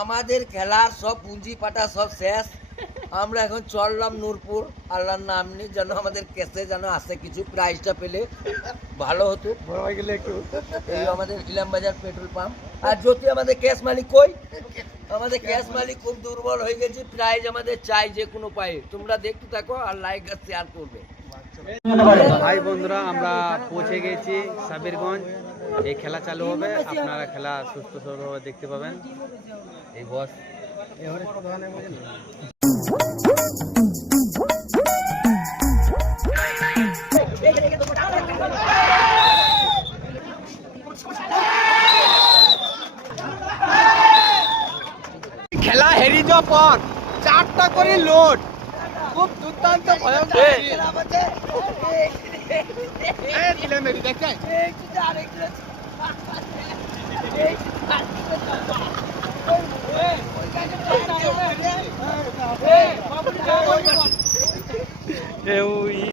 আমাদের খেলার সব পুঁজি পাটা সব শেষ। আমরা এখন চললাম নূরপুর, আল্লাহর নাম নিয়ে যেন আমাদের কেসে যেন আসে কিছু প্রাইজটা পেলে ভালো হতো। এই আমাদের ইলামবাজার পেট্রোল পাম্প। আর যদি আমাদের ক্যাশ মালিক কই, আমাদের ক্যাশ মালিক খুব দুর্বল হয়ে গেছে। প্রাইজ আমাদের চাই যে কোনো পায়ে। তোমরা দেখতে থাকো আর লাইক আর শেয়ার করবে। ভাই বন্ধুরা, আমরা পৌঁছে গেছি সাবিরগঞ্জ। এই খেলা চালু হবে, আপনারা খেলা সুস্থ সবলভাবে দেখতে পাবেন। এই বস খেলা হেরি যাওয়ার পর 4টা করে লোড, খুব দুর্দান্ত ভয়ঙ্কর। দেখেন